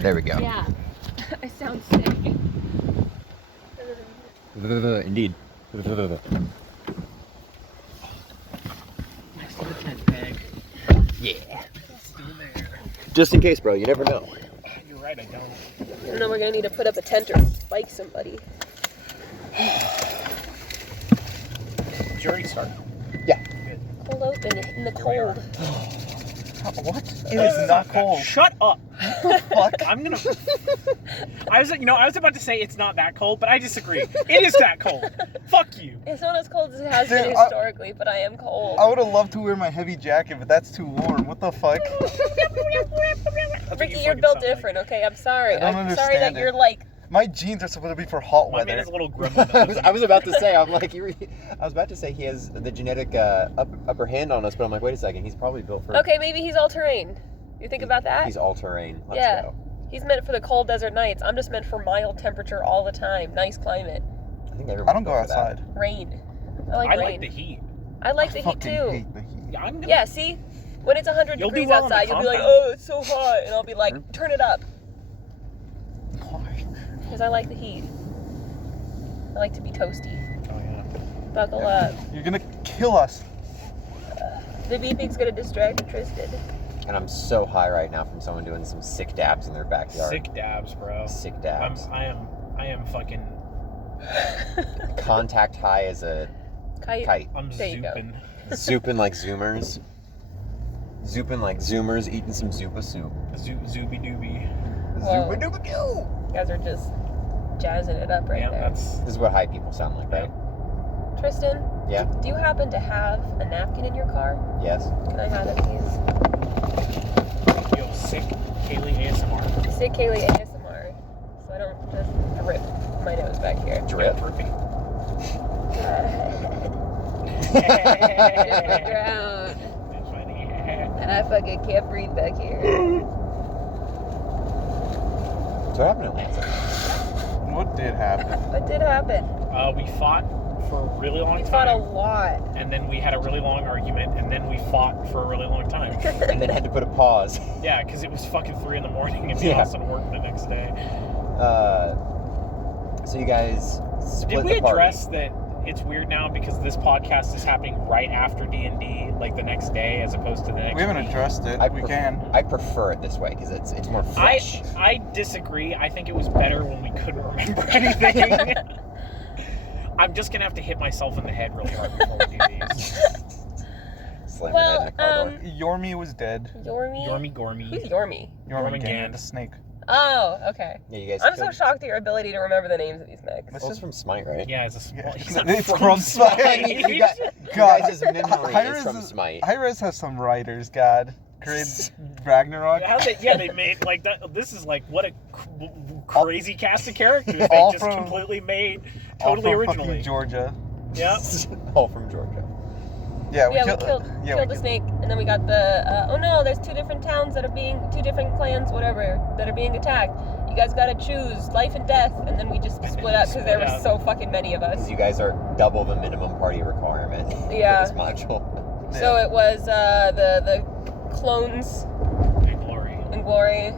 There we go. Yeah. I sound sick. Indeed. Nice little tent peg. Yeah. Still there. Just in case, bro. You never know. You're right, I don't. And then we're gonna need to put up a tent or spike somebody. Did you already start? Yeah. Good. Pull open in the Here we are. cold. What? It is not cold. Shut up. Fuck. I'm gonna. I was about to say it's not that cold, but I disagree. It is that cold. Fuck you. It's not as cold as it has been Dude, historically, but I am cold. I would have loved to wear my heavy jacket, but that's too warm. What the fuck? That's what Ricky, you you're fucking built sound like. different, okay? I'm sorry. I don't I'm sorry that understand it. you're like. My jeans are supposed to be for hot My man weather. is a little gremlin. I was about to say, I was about to say he has the genetic upper hand on us, but I'm like, wait a second, he's probably built for. Okay, maybe he's all terrain. You think about that? He's all terrain. Let's Yeah. go. He's meant for the cold desert nights. I'm just meant for mild temperature all the time. Nice climate. I think I everyone's don't go built for that. outside. Rain. I like I rain. like the heat. I like the I heat fucking too. hate the heat. Yeah, I'm gonna. Yeah, see? When it's 100 You'll do degrees well on the outside, you'll be like, compound. oh, it's so hot. And I'll be like, turn it up. Why? Because I like the heat. I like to be toasty. Oh yeah. Buckle up. You're gonna kill us. The beeping's gonna distract Tristan. And I'm so high right now from someone doing some sick dabs in their backyard. Sick dabs, bro. Sick dabs. I am fucking. Contact high as a kite. I'm There you go. zooping. Zooping like zoomers. Zooping like zoomers, eating some Zupa soup. Zooby dooby. Whoa. Zoopa dooba doo. You guys are just jazzing it up right Yeah, there. that's. This is what high people sound like, right? Tristan? Yeah. Do you happen to have a napkin in your car? Yes. Can I have it, please? Yo, sick Kaylee ASMR. Sick Kaylee ASMR. So I don't just drip my nose back here. Drip. Dripping. Drip the ground. That's funny. And I fucking can't breathe back here. So what happened in Lansing? What did happen? What did happen? We fought for a really long We time. fought a lot. And then we had a really long argument, and then we fought for a really long time. And then had to put a pause. Yeah, because it was fucking 3 in the morning, and we Yeah. also work the next day. So you guys split Did we the party. address that it's weird now because this podcast is happening right after D&D, like the next day, as opposed to the next We haven't week? addressed it. We can. I prefer it this way because it's more fresh. I disagree. I think it was better when we couldn't remember anything. I'm just gonna have to hit myself in the head really hard before we do these. Slam Well, my head in the car door. Yormi was dead. Yormi? Yormy Gormy. Who's Yormi? Jormungand. The snake. Oh, okay. Yeah, you guys I'm so killed- shocked at your ability to remember the names of these mechs. Well, it's from Smite, right? Yeah, it's a Yeah, he's not it's from from Smite. I mean, you guys, God. you guys' memory Hi-Rez is from is- Smite. Hi-Rez has some writers, God. Created Ragnarok. they made like that. This is like what a crazy cast of characters they All just from- completely made All totally from originally. fucking Georgia. Yeah. All from Georgia. Yeah, We killed the snake, and then we got the, oh no, there's 2 different towns that are being, 2 different clans, whatever, that are being attacked. You guys gotta choose life and death, and then we just split up because there were Split up. so fucking many of us. Because you guys are double the minimum party requirement Yeah. for this module. So it was the clones And glory. and glory,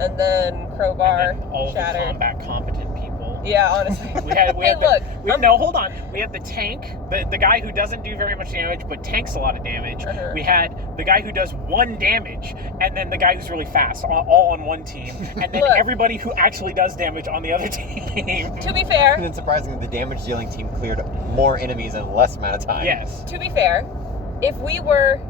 and then crowbar, And then all of the shatter. combat competent people. Yeah, honestly. We had Hey, look, no, hold on. We had the tank, the guy who doesn't do very much damage but tanks a lot of damage. Uh-huh. We had the guy who does 1 damage, and then the guy who's really fast, all on one team, and then Look. everybody who actually does damage on the other team. To be And fair, then surprisingly, the damage dealing team cleared more enemies in less amount of time. Yes. if we were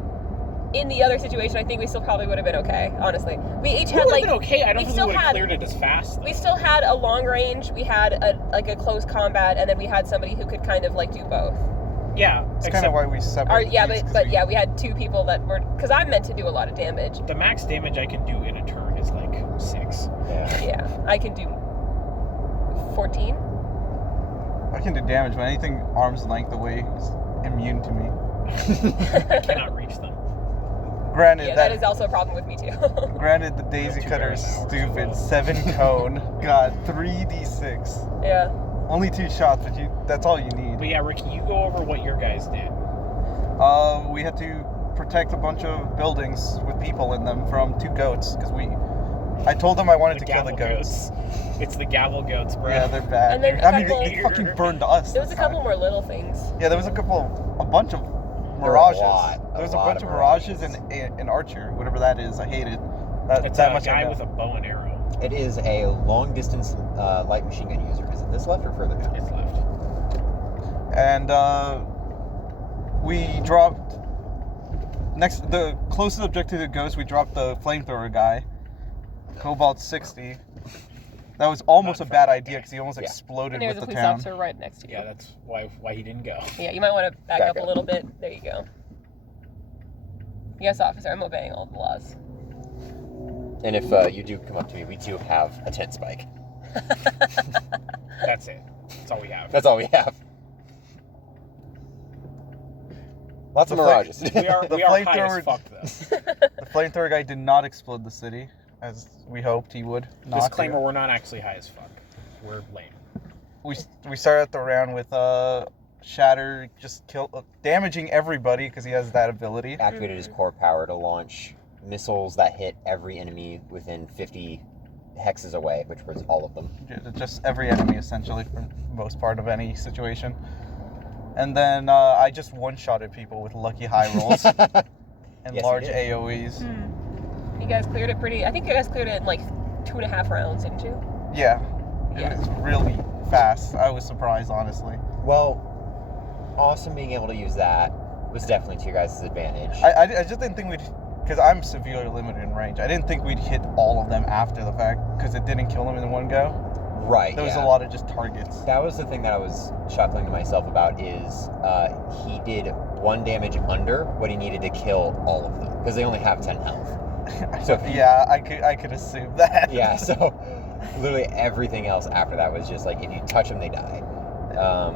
in the other situation, I think we still probably would have been okay, honestly. We each We had would like, have been okay. I don't we think we still would have had- cleared it as fast. we still had a long range, we had a close combat, and then we had somebody who could kind of like do both. Yeah. It's except kind of why we separated. But yeah, we had 2 people that were, because I'm meant to do a lot of damage. the max damage I can do in a turn is like 6. Yeah. Yeah, I can do 14. I can do damage, but anything arm's length away is immune to me. I cannot reach them. Granted, Yeah, that is also a problem with me too. Granted, the daisy Two cutter is barrel stupid. hours. 7 cone. God, 3d6. Yeah. Only 2 shots, but that's all you need. But yeah, Ricky, you go over what your guys did. We had to protect a bunch of buildings with people in them from 2 goats because we I told them I wanted The to kill the gavel goats. It's the gavel goats, bro. Yeah, they're bad. And then I mean, a couple- they fucking burned us. There was a this couple time. more little things. Yeah, there was a bunch of There were a mirages. lot- There was a lot bunch of of mirages mirages. and Archer, whatever that is. I hate it. It's that a much I guy know. with a bow and arrow. It is a long distance light machine gun user. Is it this left or further down? It's left. And we dropped the closest objective to Ghost. We dropped the flamethrower guy, Cobalt 60. That was almost a bad idea because he almost Yeah. exploded And there's with a the police town. officer right next to you. Yeah, that's why he didn't go. Yeah, you might want to back Back up a up. little bit. There you go. Yes, officer, I'm obeying all the laws. And if you do come up to me, we do have a tent spike. That's it. That's all we have. That's all we have. Lots of The mirages. We are The high flamethrower- as fuck though. The flamethrower guy did not explode the city as we hoped he would. Not Disclaimer: to. we're not actually high as fuck. We're lame. We started the round with Shatter just damaging everybody because he has that ability. Activated his core power to launch missiles that hit every enemy within 50 hexes away, which was all of them. Just every enemy essentially for most part of any situation. And then I just one-shotted people with lucky high rolls and Yes, you large did. AoEs. You guys cleared it pretty. I think you guys cleared it in like 2.5 rounds, didn't you? Yeah, Yeah. it was really fast. I was surprised, honestly. Well, awesome being able to use that was definitely to your guys' advantage. I just didn't think we'd, because I'm severely limited in range. I didn't think we'd hit all of them after the fact because it didn't kill them in one go. Right, There was yeah. a lot of just targets. That was the thing that I was chuckling to myself about is he did 1 damage under what he needed to kill all of them because they only have 10 health. So if you- Yeah, I could assume that. Yeah, so literally everything else after that was just like if you touch them, they die.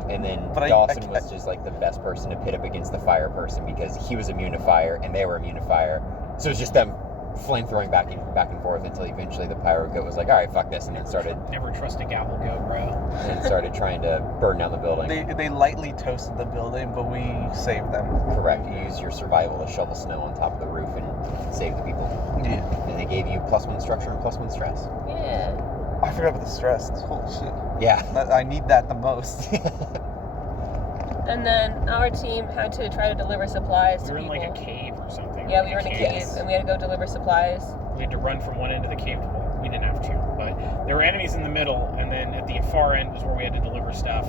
And then But Dawson was just like the best person to pit up against the fire person because he was immune to fire and they were immune to fire. So it's just them flame throwing back and forth until eventually the pyro goat was like, all right, fuck this, and then started Never trust a gavel goat, bro. trying to burn down the building. They lightly toasted the building, but we saved them. Correct. You use your survival to shovel snow on top of the roof and save the people. Yeah. And they gave you +1 structure and +1 stress. Yeah. I forgot about the stress. Holy shit. Yeah. I need that the most. And then our team had to try to deliver supplies We to were in people. like a cave or something. Yeah, we were in a cave, Yes. and we had to go deliver supplies. We had to run from one end of the cave. Well, we didn't have to, but there were enemies in the middle, and then at the far end was where we had to deliver stuff.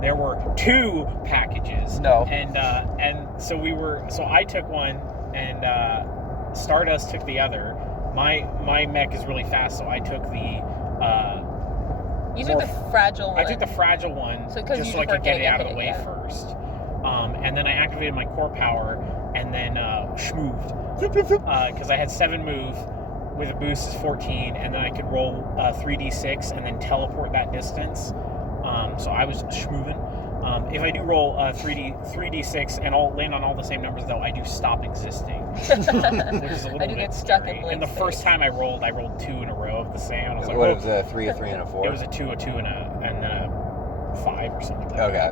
There were 2 packages. No. And so I took one, and Stardust took the other. My mech is really fast, so I took the. You took the fragile one. I took the fragile one So- 'cause just you so I just could weren't get gonna it out get of the hit, way yeah. first. And then I activated my core power and then schmooved. Because I had 7 move with a boost is 14, and then I could roll 3d6 and then teleport that distance. So I was schmooving. If I do roll 3d6 and I'll land on all the same numbers, though, I do stop existing. Which is a little I do bit get stuck scary. in blank And the first space. time I rolled 2 in a row of the same. And I was like, What "Whoa." was a 3, a 3, and a 4? It was a 2, and then a 5 or something like that. Okay.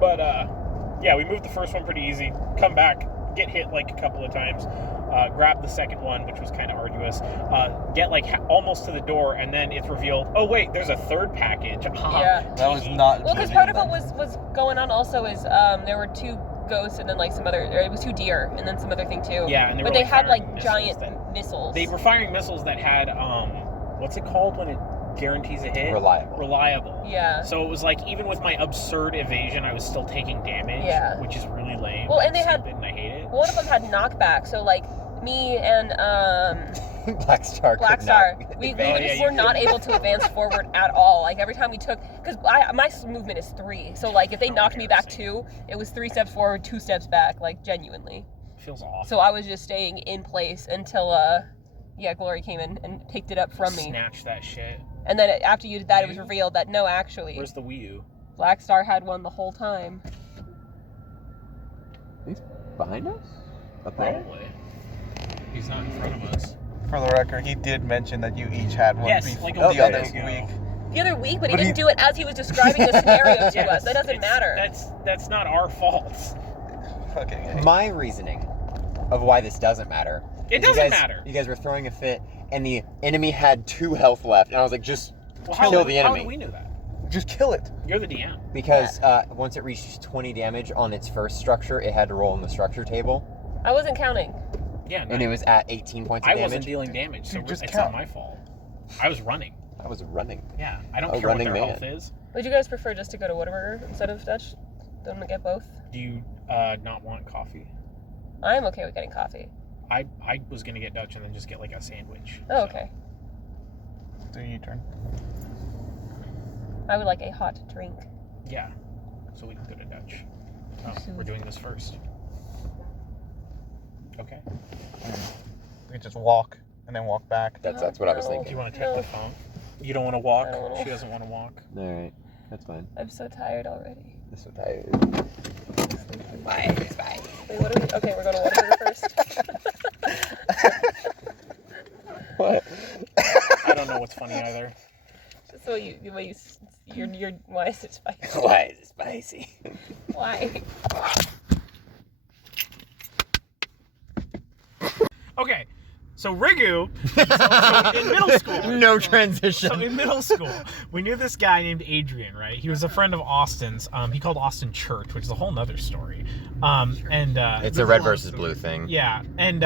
But yeah, we moved the first one pretty easy. Come back, get hit like a couple of times. Grab the second one, which was kind of arduous. Get like almost to the door, and then it's revealed. Oh wait, there's a third package. Yeah. That was not. Well, because good part of either. what was going on also is there were 2 ghosts and then like some other. Or it was 2 deer and then some other thing too. Yeah, and but they had firing like missiles giant that- missiles. They were firing missiles that had what's it called when it guarantees a hit? Reliable. Reliable. Yeah. So it was like even with my absurd evasion, I was still taking damage. Yeah. Which is really lame. Well, and they had- Stupid, and I hate it. One of them had knockback, so like me and Black Star. could Black Star, not we advance. yeah, just you were not couldn't. able to advance forward at all. Like every time we took, because my movement is 3, so like if they knocked me back 2, it was 3 steps forward, 2 steps back, like genuinely. Feels awful. So I was just staying in place until Glory came in and picked it up from me. Snatch that shit. And then after you did that, it was Wii U? revealed that no, actually, Where's the Wii U? Black Star had one the whole time. He's behind us? Up there? Probably. He's not in front of us. For the record, he did mention that you each had one Yes, before like a the week other ago. week. The other week, but he But didn't he- do it as he was describing the scenario to Yes, us. That doesn't it's- matter. That's not our fault. Okay. My reasoning of why this doesn't matter. It is doesn't you guys, matter. You guys were throwing a fit, and the enemy had 2 health left, and I was like, just kill the How enemy. do we know that? Just kill it. You're the DM. Because once it reached 20 damage on its first structure, it had to roll on the structure table, I wasn't counting. Yeah, no, and it was at 18 points of I damage. wasn't dealing damage, so Dude, just it's count. not my fault. I was running. I was running. Yeah, I don't A care what running their man. health is. Would you guys prefer just to go to Whataburger instead of Dutch? Don't get both? Do you not want coffee? I'm okay with getting coffee. I was gonna get Dutch and then just get like a sandwich. Oh, so, okay. Do your turn. I would like a hot drink. Yeah, so we can go to Dutch. Oh, we're doing this first. Okay. We just walk and then walk back. That's what I was No. Do thinking. you want to check the phone? You don't want to walk? I don't wanna She walk. doesn't want to walk. Alright, that's fine. I'm so tired already. That's what I... Bye. Wait, what do we... Okay, we're going to Whataburger first. What? I don't know what's funny either. Just the way you're... Why is it spicy? Why is it spicy? Why? Okay, so Rigu, so in middle school. No transition. So in middle school, we knew this guy named Adrian, right? He was a friend of Austin's. He called Austin Church, which is a whole nother story. It's a red versus blue thing. Yeah, and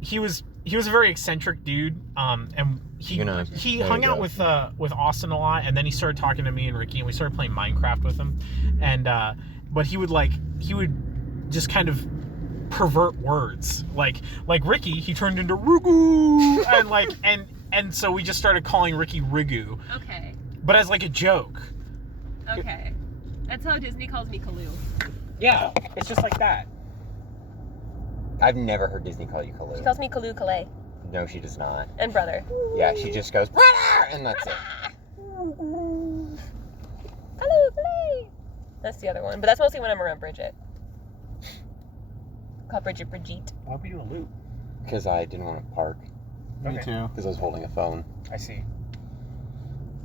he was a very eccentric dude. And he There hung you out go. with Austin a lot, and then he started talking to me and Ricky, and we started playing Minecraft with him. And but he would just kind of pervert words, like Ricky, he turned into Rigu, and so we just started calling Ricky Rigu, Okay. but as like a joke. Okay. That's how Disney calls me Kalu. Yeah, it's just like that. I've never heard Disney call you She Kalu. calls me Kalu Kalei. No, she does not. And brother. Yeah, she just goes, "Brother!" and that's it. Kalu Kalei. That's the other one, but that's mostly when I'm around Bridget. Call Bridget Brigitte. Why were you a loop? Because I didn't want to park. Me Okay. too. Because I was holding a phone. I see.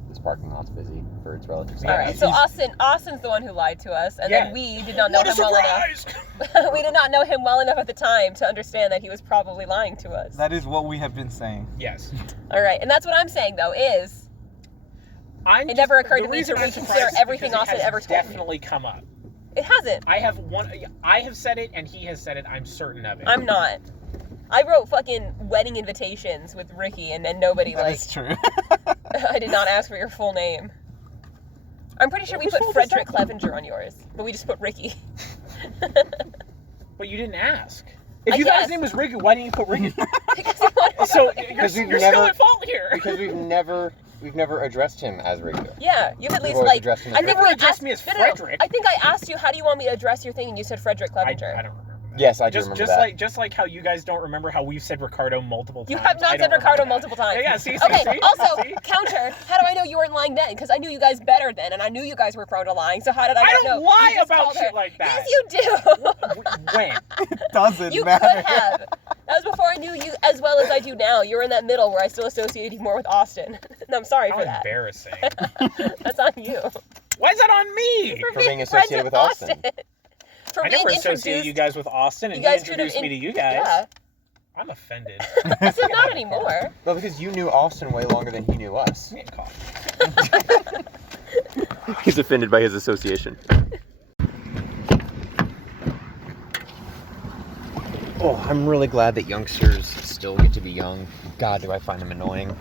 This parking lot's busy for its relative Yeah, All right, size. so Austin's the one who lied to us, and Yeah. then we did not know What a him well surprise! enough. We did not know him well enough at the time to understand that he was probably lying to us. That is what we have been saying. Yes. All right, and that's what I'm saying though is It never occurred to me to reconsider everything Austin ever told me. Definitely come up. it hasn't. I have said it, and he has said it. I'm certain of it. I'm not. I wrote fucking wedding invitations with Ricky, and nobody That like. is true. I did not ask for your full name. I'm pretty sure we put Frederick Clevenger on yours, but we just put Ricky. But you didn't ask. If I you thought guess. his name was Rigu, why didn't you put Rigu? Because he wanted So something. you're we've still never- at fault here. Because we've never addressed him as Rigu. Yeah, you've at We've least always like. addressed him I as think Ricky. we Never addressed asked me as no. Frederick. I think I asked you, how do you want me to address your thing, and you said Frederick Clevenger. I don't remember that. Yes, I do just remember that. Just like how you guys don't remember how we've said Ricardo multiple times. You have not I said don't Ricardo remember that. multiple times. Yeah, see, Okay, see? also, See? counter, how do I know you weren't lying then? Because I knew you guys better then, and I knew you guys were prone to lying, so how did I not know? don't lie You just about called shit her. like that. Yes, you do! When? It doesn't You matter. could have. That was before I knew you as well as I do now. You were in that middle where I still associated you more with Austin. And I'm sorry How for that. embarrassing. That's on you. Why is that on me? For being friends associated with Austin. For I being never associated introduced. you guys with Austin, and You he guys should have introduced me to you guys. Yeah. I'm offended. I said not anymore. Well, because you knew Austin way longer than he knew us. Give me a coffee. He's offended by his association. Oh, I'm really glad that youngsters still get to be young. God, do I find them annoying.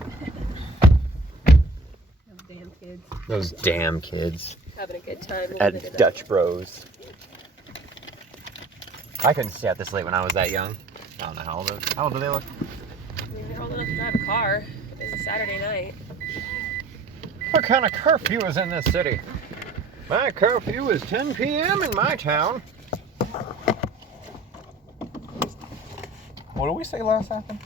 Damn kids. Those damn kids Having a good time. at Dutch Bros. I couldn't stay out this late when I was that young. I don't know how old do they look? I mean, they're old enough to drive a car. It's a Saturday night. What kind of curfew is in this city? My curfew is 10 p.m. in my town. What did we say last happened?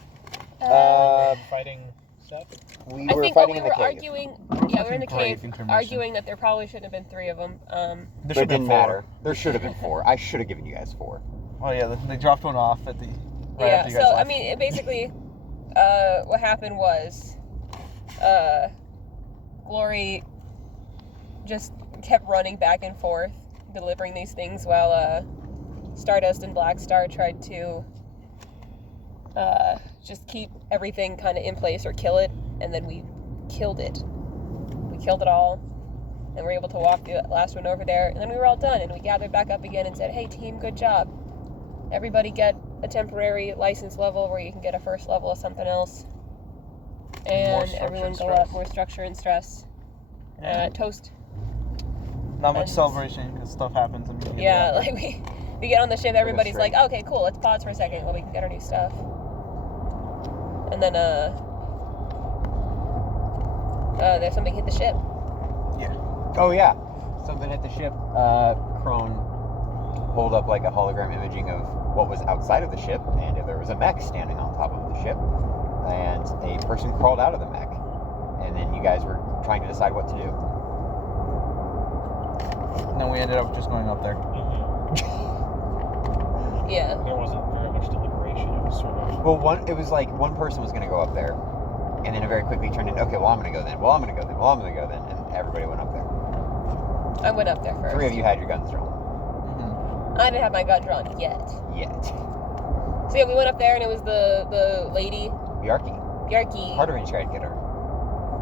Fighting stuff. We I were think fighting we in were the cave. arguing. were Yeah, we were in the fucking brave cave, intermission. arguing that there probably shouldn't have been 3 of them. There But should it be didn't 4. matter. There should have been 4. I should have given you guys 4. Oh yeah, they dropped one off at the. Right Yeah. after you So guys I left. mean, it basically, what happened was, Glory just kept running back and forth, delivering these things while Stardust and Black Star tried to just keep everything kind of in place or kill it, and then we killed it. We killed it all, and we were able to walk the last one over there, and then we were all done, and we gathered back up again and said, hey team, good job. Everybody get a temporary license level where you can get a first level of something else. And everyone go up, more structure and stress. Toast. Not much celebration because stuff happens immediately. Yeah, like we get on the ship, everybody's like, okay, cool, let's pause for a second while we can get our new stuff. And then, there's something hit the ship. Yeah. Oh yeah, something hit the ship. Crone pulled up like a hologram imaging of what was outside of the ship, and there was a mech standing on top of the ship, and a person crawled out of the mech, and then you guys were trying to decide what to do. And then we ended up just going up there. Yeah. There wasn't very much deliberation. It was sort of... Well, it was like one person was going to go up there, and then it very quickly turned into, okay, well, I'm going to go then. Well, I'm going to go then. Well, I'm going to go then. And everybody went up there. I went up there first. 3 of you had your guns drawn. I didn't have my gun drawn yet. So yeah, we went up there, and it was the lady. Bjarki. Harder range guy get her.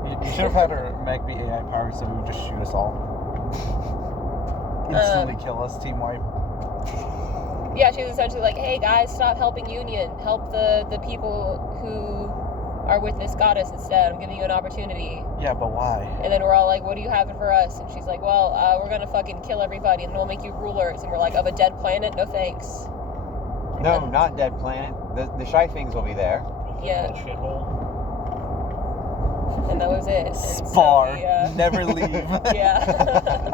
You should have had her mech be AI powered so we would just shoot us all. Instantly kill us, team wipe. Yeah, she was essentially like, hey guys, stop helping Union. Help the people who are with this goddess instead. I'm giving you an opportunity. Yeah, but why? And then we're all like, what do you have for us? And she's like, well, we're gonna fucking kill everybody and then we'll make you rulers. And we're like, of a dead planet? No thanks. No, not dead planet. The shy things will be there. Yeah. Shithole. And that was it. And Spar. so we, Never leave. Yeah.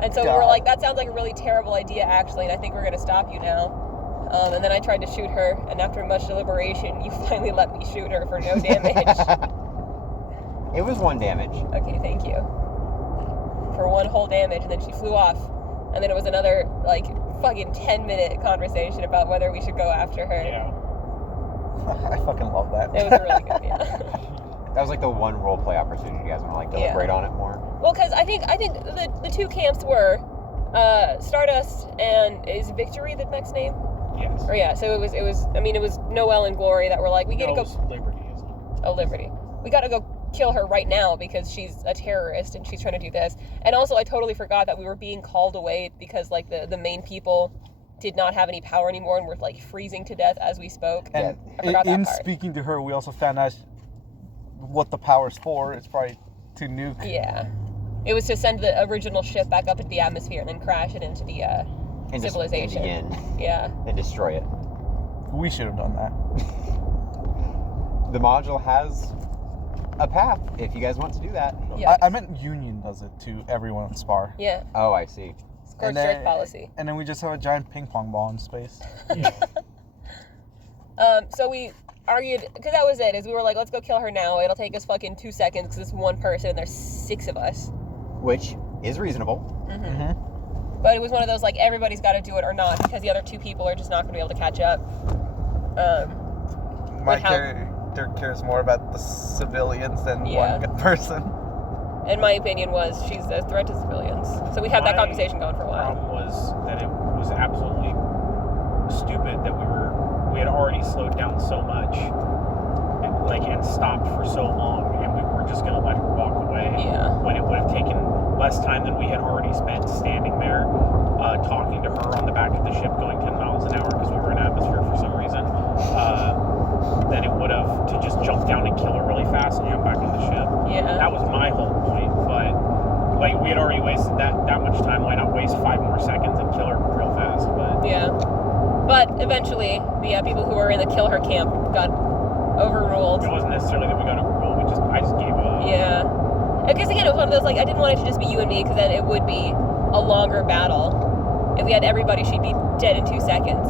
And so we were like, that sounds like a really terrible idea, actually, and I think we're going to stop you now. And then I tried to shoot her, and after much deliberation, you finally let me shoot her for no damage. It was 1 damage. Okay, thank you. For 1 whole damage, and then she flew off. And then it was another, like, fucking 10-minute conversation about whether we should go after her. Yeah. I fucking love that. It was really good, yeah. That was like the one roleplay opportunity. You guys want to like deliberate on it more? Well, because I think the 2 camps were Stardust and is Victory the next name? Yes. Or yeah, so it was Noelle and Glory that were like, we gotta go. Liberty, isn't it? Oh, Liberty. We gotta go kill her right now because she's a terrorist and she's trying to do this. And also, I totally forgot that we were being called away because like the main people did not have any power anymore and were like freezing to death as we spoke. And I forgot that in part. speaking to her, we also found out what the power's for. It's probably to nuke. Yeah. It was to send the original ship back up into the atmosphere and then crash it into the civilization. Yeah. And destroy it. We should have done that. The module has a path if you guys want to do that. Yeah. I meant Union does it to everyone on Spar. Yeah. Oh, I see. Scorched earth policy. And then we just have a giant ping pong ball in space. So we argued, because that was it, is we were like, let's go kill her now. It'll take us fucking 2 seconds because it's 1 person and there's 6 of us. Which is reasonable. Mm-hmm. But it was one of those, like, everybody's got to do it or not because the other 2 people are just not going to be able to catch up. My character cares more about the civilians than one person. And my opinion was she's a threat to civilians. So we had that conversation going for a while. The problem was that it was absolutely stupid that we had already slowed down so much, and stopped for so long, and we were just gonna let her walk away. Yeah. When it would have taken less time than we had already spent standing there, talking to her on the back of the ship, going 10 miles an hour because we were in atmosphere for some reason. Then it would have to just jump down and kill her really fast and jump back on the ship. Yeah. That was my whole point, but we had already wasted that much time. Why not waste 5 more seconds and kill her real fast? But Yeah. But eventually, the people who were in the kill her camp got overruled. it wasn't necessarily that we got overruled. I just gave up. Yeah. Because again, it was one of those, I didn't want it to just be you and me, because then it would be a longer battle. If we had everybody, she'd be dead in 2 seconds.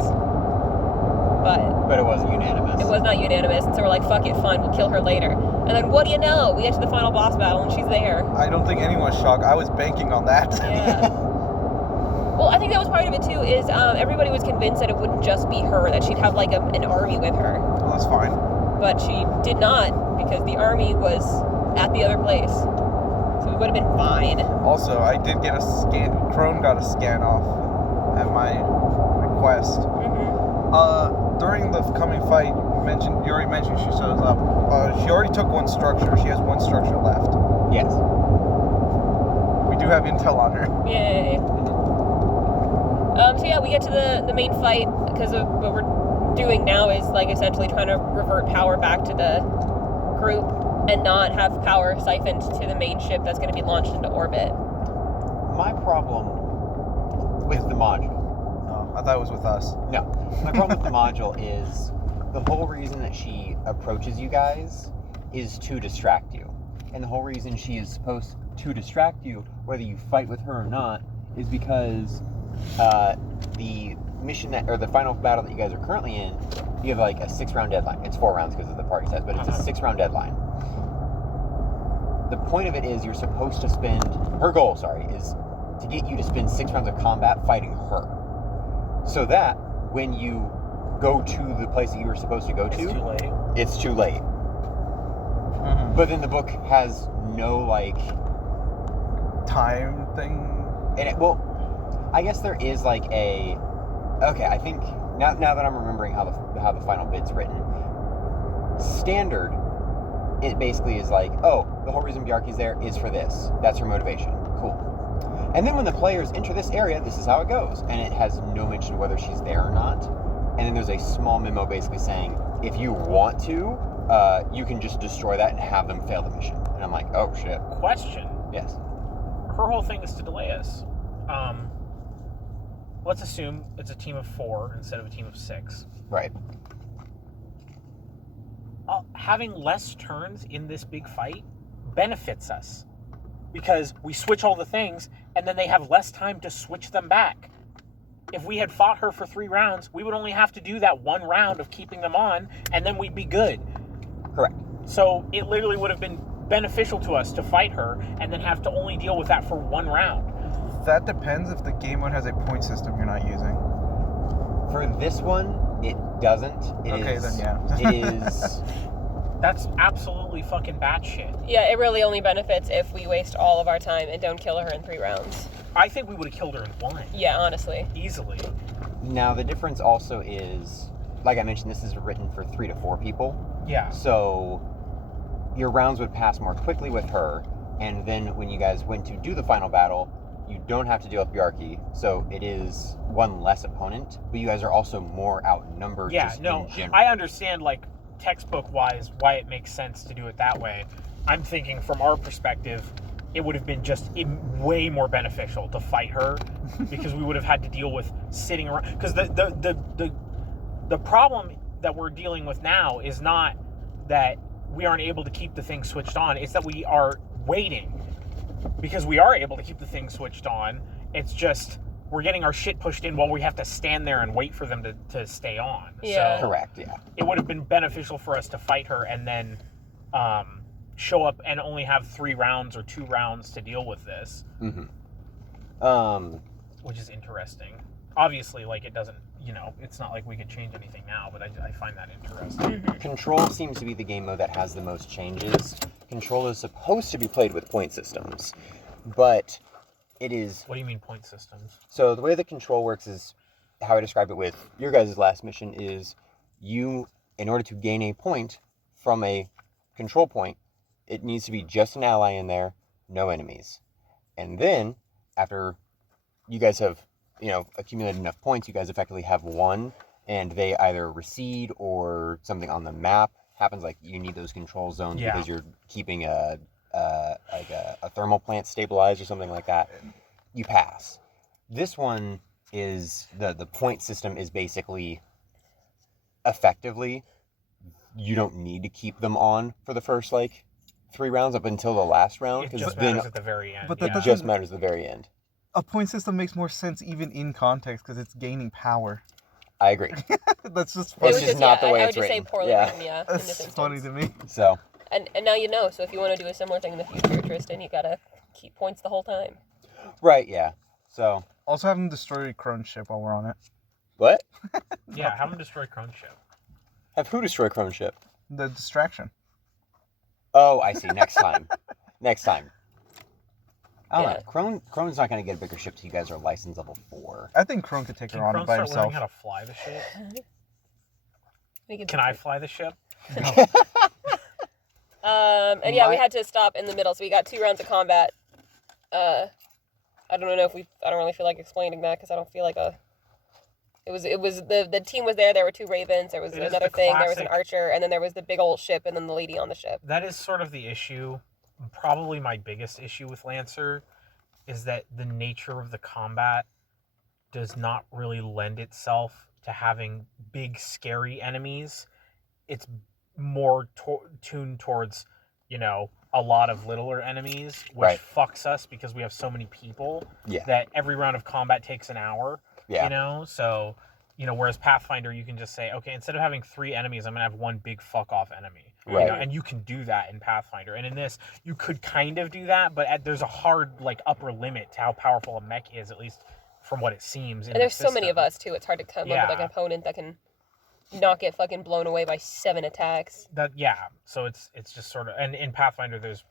But it wasn't unanimous. it was not unanimous, and so we're like, fuck it, fine, we'll kill her later. And then what do you know? We get to the final boss battle, and she's there. I don't think anyone was shocked. I was banking on that. Yeah. Well, I think that was part of it, too, is everybody was convinced that it wouldn't just be her, that she'd have, an army with her. Well, that's fine. But she did not, because the army was at the other place. So we would have been fine. Also, I did get a scan. Crone got a scan off at my request. Mm-hmm. During the coming fight, mentioned. You already mentioned she shows up. She already took one structure. She has one structure left. Yes. We do have intel on her. Yay. So yeah, we get to the main fight because of what we're doing now is like essentially trying to revert power back to the group and not have power siphoned to the main ship that's going to be launched into orbit. My problem with the module. Oh, I thought it was with us. No. My problem with the module is the whole reason that she approaches you guys is to distract you. And the whole reason she is supposed to distract you, whether you fight with her or not, is because the mission that, or the final battle that you guys are currently in, you have like a 6-round deadline. It's 4 rounds because of the party size, but it's a 6-round deadline. The point of it is you're supposed to spend, her goal, is to get you to spend 6 rounds of combat fighting her. So that when you go to the place that you were supposed to go to, It's too late. it's too late. Mm-hmm. But then the book has no like Time thing. and it, well, I guess there is like a okay. I think now that I'm remembering how the final bit's written, standard. It basically is like, oh, the whole reason Bjarki's there is for this. That's her motivation. Cool. And then when the players enter this area, this is how it goes, and it has no mention of whether she's there or not. And then there's a small memo basically saying, if you want to, you can just destroy that and have them fail the mission. And I'm like, oh shit. Question. Yes. Her whole thing is to delay us. Let's assume it's a team of 4 instead of a team of 6. Right. Having less turns in this big fight benefits us because we switch all the things and then they have less time to switch them back. If we had fought her for 3 rounds, we would only have to do that 1 round of keeping them on and then we'd be good. Correct. So it literally would have been beneficial to us to fight her and then have to only deal with that for 1 round. That depends if the game mode has a point system you're not using. For this one, it doesn't. Then yeah. It is. That's absolutely fucking batshit. Yeah, it really only benefits if we waste all of our time and don't kill her in 3 rounds. I think we would have killed her in 1. Yeah, honestly. Easily. Now the difference also is, like I mentioned, this is written for 3 to 4 people. Yeah. So your rounds would pass more quickly with her, and then when you guys went to do the final battle, you don't have to deal with Bjarki, so it is 1 less opponent, but you guys are also more outnumbered Yeah, just no, in general. I understand, like, textbook-wise, why it makes sense to do it that way. I'm thinking from our perspective, it would have been just way more beneficial to fight her because we would have had to deal with sitting around. Because the problem that we're dealing with now is not that we aren't able to keep the thing switched on, it's that we are waiting. Because we are able to keep the thing switched on, it's just we're getting our shit pushed in while we have to stand there and wait for them to stay on. Yeah. So Correct, yeah. it would have been beneficial for us to fight her and then show up and only have 3 rounds or 2 rounds to deal with this. Mm-hmm. Which is interesting. Obviously, like, it doesn't, it's not like we could change anything now, but I find that interesting. Control seems to be the game mode that has the most changes. Control is supposed to be played with point systems, but it is... What do you mean point systems? So the way the control works is, how I described it with your guys' last mission is, you, in order to gain a point from a control point, it needs to be just an ally in there, no enemies. And then, after you guys have, accumulated enough points, you guys effectively have won, and they either recede or something on the map happens, like you need those control zones because you're keeping a thermal plant stabilized or something like that. You pass. This one is the point system is basically effectively you don't need to keep them on for the first 3 rounds up until the last round, It because just matters at the very end. But that it doesn't- just matters at the very end. A point system makes more sense even in context because it's gaining power. I agree. That's just It funny. was just not the way I it's would just say written. poorly Yeah. written, yeah. in That's this funny instance. to me. So And now you know, so if you want to do a similar thing in the future, Tristan, you gotta keep points the whole time. right, yeah. So Also have them destroy Crone's ship while we're on it. what? Yeah, have them destroy Crone's ship. Have who destroy Crone ship? The distraction. Oh, I see. Next time. Next time. I don't Yeah. know. Crone's not going to get a bigger ship till you guys are license level 4. I think Crone could take Can her on Crone by start himself. learning how to fly the ship? Make it Can I different. fly the ship? And yeah, we My- had to stop in the middle, so we got 2 rounds of combat. I don't know if I don't really feel like explaining that because I don't feel like It was the team was there. There were 2 ravens. There was It is another the thing. There was an classic- archer, and then there was the big old ship, and then the lady on the ship. That is sort of the issue. Probably my biggest issue with Lancer is that the nature of the combat does not really lend itself to having big, scary enemies. It's more tuned towards, a lot of littler enemies, which Right. fucks us because we have so many people Yeah. that every round of combat takes an hour. Yeah. So, whereas Pathfinder, you can just say, okay, instead of having 3 enemies, I'm gonna have 1 big fuck off enemy. Right. And you can do that in Pathfinder. And in this, you could kind of do that, but there's a hard upper limit to how powerful a mech is, at least from what it seems. And there's so many of us too. It's hard to come up with an Yeah. opponent that can not get fucking blown away by 7 attacks. So it's just sort of, and in Pathfinder, there's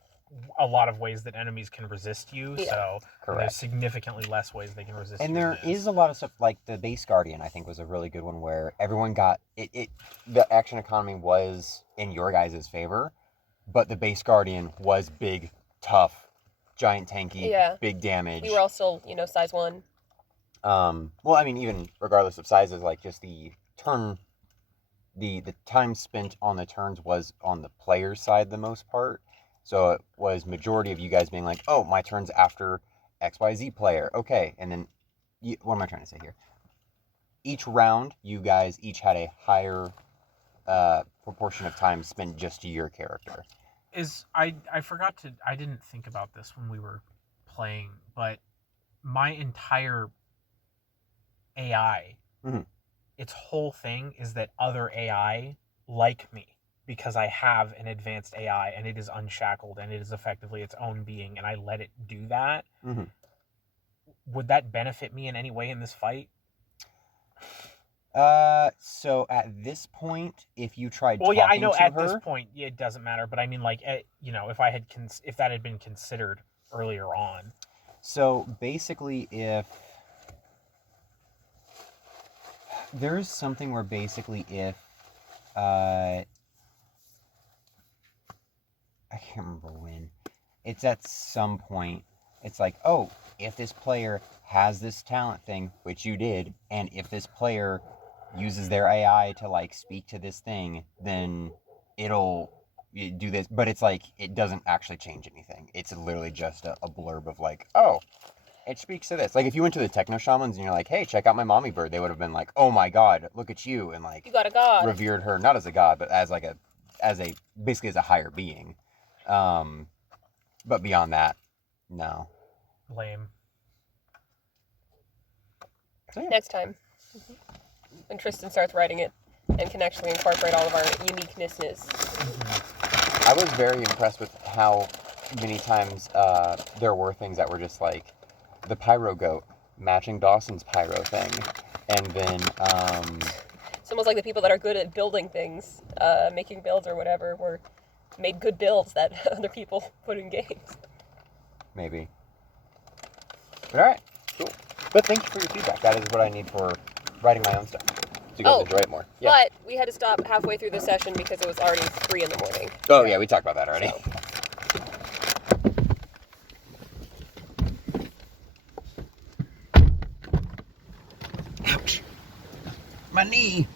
a lot of ways that enemies can resist you. Yeah. So Correct. there's significantly less ways they can resist And you. there is a lot of stuff like the base guardian. I think was a really good one where everyone got it. The action economy was in your guys' favor, but the base guardian was big, tough, giant tanky, Yeah. big damage. We were all still, size 1. Well, I mean, even regardless of sizes, like just the turn, the time spent on the turns was on the player's side the most part. So it was majority of you guys being like, oh, my turn's after XYZ player. Okay. And then, what am I trying to say here? Each round, you guys each had a higher proportion of time spent just to your character. I forgot to, I didn't think about this when we were playing, but my entire AI, Mhm. its whole thing is that other AI like me because I have an advanced AI and it is unshackled and it is effectively its own being and I let it do that. Mhm. Would that benefit me in any way in this fight? So at this point, if you tried Well, yeah, I talking know to at her, this point it doesn't matter, but I mean, if I had if that had been considered earlier on. So basically, if there is something where basically if I can't remember when, it's at some point, it's like, oh, if this player has this talent thing, which you did, and if this player uses their AI to speak to this thing, then it'll do this. But it's it doesn't actually change anything. It's literally just a blurb of oh, it speaks to this. If you went to the techno shamans and you're like, hey, check out my mommy bird, they would have been like, oh my god, look at you, and You got a god. revered her not as a god, but as basically as a higher being. But beyond that, no. Lame. So, yeah. Next time. When Tristan starts writing it and can actually incorporate all of our uniquenesses. I was very impressed with how many times there were things that were just the pyro goat matching Dawson's pyro thing, and then It's almost like the people that are good at building things, making builds or whatever, made good builds that other people put in games. maybe. But all right, cool. But thank you for your feedback. That is what I need for writing my own stuff. So you guys enjoy it more. Yeah. But we had to stop halfway through the session because it was already 3 in the morning. Oh yeah, we talked about that already. So. Ouch. My knee.